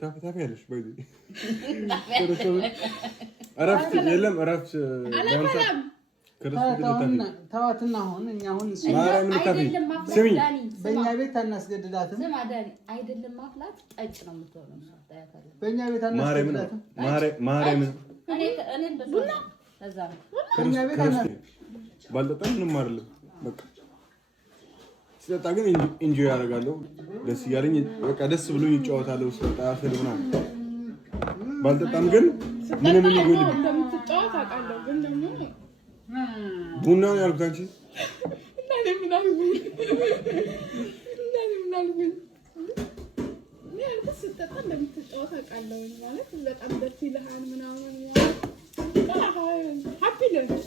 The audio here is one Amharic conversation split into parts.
ታፊያለሽ በዚህ አረፍት የለም አረፍት ተዋትና አሁን እኛ አሁን ስሚ በእኛ ቤት አናስገድዳትም። አይደለም ማፍላት ጠጭ ነው የምትሆነው። በእኛ ቤት አናስገድዳትም። ማርያምን እኔ ቡና ለዛ ነው በእኛ ቤት ባልጠጣም ምንም አይደለም። በቃ ስጠጣ ግን ኢንጆይ ያደርጋለሁ። ደስ እያለኝ በቃ ደስ ብሎኝ እጫወታለሁ። ስጠጣ ፍልምና ባልጠጣም ግን ምንም ይጎል እንደምትጫወት አውቃለሁ። ግን ደግሞ ቡና ነው ያልኩት አንቺ ምን አልኩኝ ስትጠጣ እንደምትጫወት አውቃለሁ። ማለት በጣም ደስ ይልሃል ምናምን ሀፒ ነህ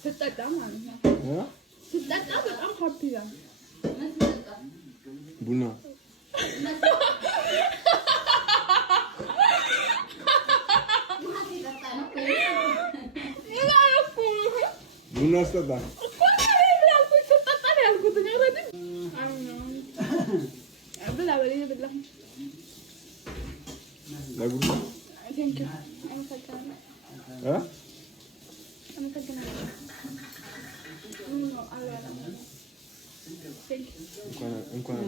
ስትጠጣ ማለት ነው። ስትጠጣ በጣም ሀፒ ነህ። ቡና ቡና ስጠጣ እንኳን